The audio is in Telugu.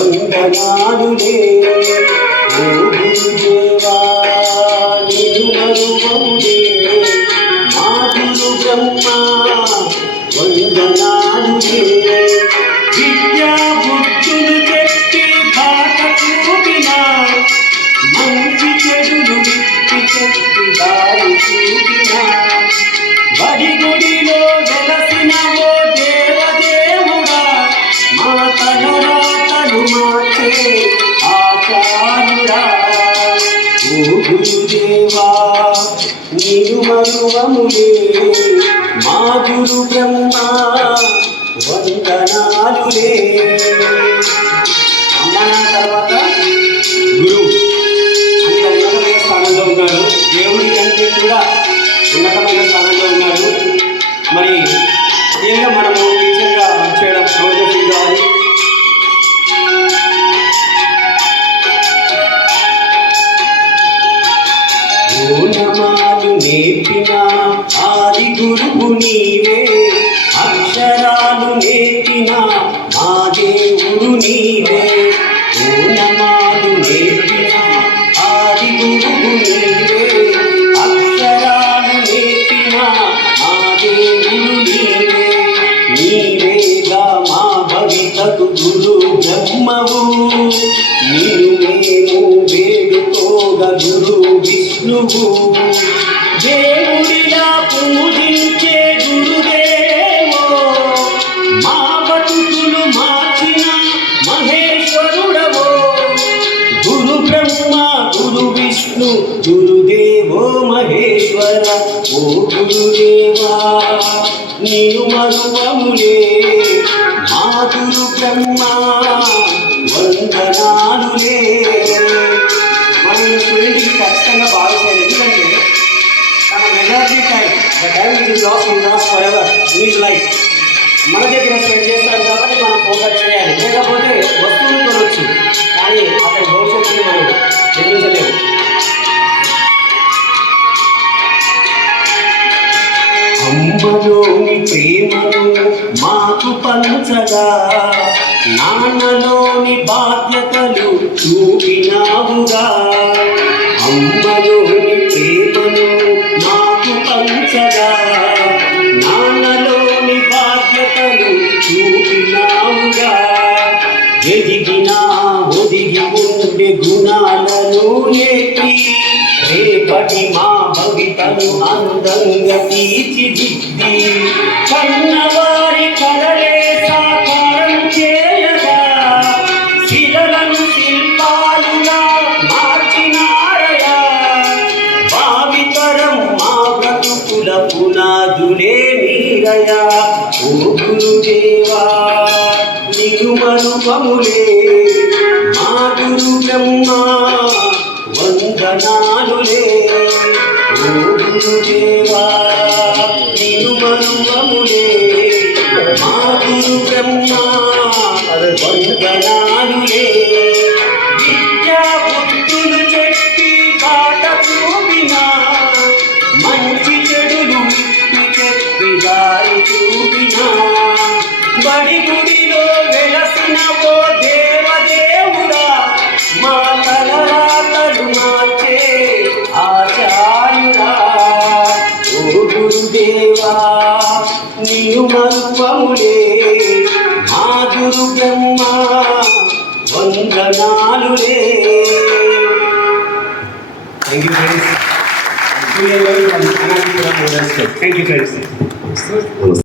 వందనాలులే ఓ గురుదేవా నిన్ను మరువములే మా గురు బ్రహ్మ వందనాలులే విద్యా బుద్ధులు చెప్పి బాట చూపిన మంచి చెడులు విప్పి చెప్పి దారి చూపిన బడి గుడిలో వెలసిన ఓ దేవదేవుడా మా తలరాతలు మార్చే ఆచార్యుడా ఓ గురుదేవా నీరు మరువములే మా గురు బ్రహ్మ వందనాలులే. అమ్మ తర్వాత గురువు అంత ఉన్నతమైన స్థానంలో ఉన్నాడు. దేవుడి కంటే కూడా ఉన్నతమైన స్థానంలో ఉన్నాడు. మరి ఏదో మనము టీచర్గా చేయడం సౌజన్యం కావాలి. ఓనమాలు నేర్పిన ఆది గురువు నీవే అక్షరాలు నేర్పిన మా దేవుడు నీవే ఓనమాలు నేర్పిన ఆది గురువు నీవే అక్షరాలు నేర్పిన మా దేవుడు నీవే నీవేగా మా భవితకు గురు బ్రహ్మవు నిన్ను మేము వేడుకోగ గురు విష్ణువు దేవుడిలా పూజించే గురుదేవో మా బతుకులు మార్చిన మహేశ్వరుడవో గురు బ్రహ్మ గురు విష్ణు గురుదేవో మహేశ్వర ఓ గురుదేవా నీను మరువములే మా గురు బ్రహ్మ వందనాలులే. మనం స్టూడెంట్కి ఖచ్చితంగా బాగా చేయాలి. ఎందుకంటే మన majority time which is last for ever in his life మన దగ్గర స్పెండ్ చేస్తారు కాబట్టి మనం ఫోకస్ చేయాలి. లేకపోతే వస్తువులు కొనవచ్చు కానీ అతని భవిష్యత్తుని మనం నిర్మించలేము. అమ్మలోని ప్రేమను మాకు పంచగా నాన్నలోని బాధ్యతలు చూపినావుగా అమ్మలోని ప్రేమను మాకు పంచగా నాన్నలోని బాధ్యతలు చూపినావుగా ఎదిగినా ఒదిగి ఉండే గుణాలను నేర్పి రేపటి మా భవితను అందంగా తీర్చిదిద్ది కన్నవారి కలలే సాకారం చేయగా శిలలను శిల్పాలుగా మార్చినారయా భావితరం మా బ్రతుకుల పునాదులే మీరయా ఓ గురుదేవా నీరు మరువములే మా గురు బ్రహ్మ వందనాలులే ఓ గురుదేవా నీరు మరువములే మా గురు బ్రహ్మ వందనాలులే విద్యా బుద్ధులు చెప్పి బాట చూపిన మంచి చెడులు విప్పి చెప్పి దారి చూపిన బడి గుడిలో వెలసిన ఓ దేవదేవుడా మా తలరాతలు మార్చే ఆచార్యుడా ఓ గురుదేవా నీరు మరువములే మా గురు బ్రహ్మ వందనాలులే. Thank you friends. Thank you friends.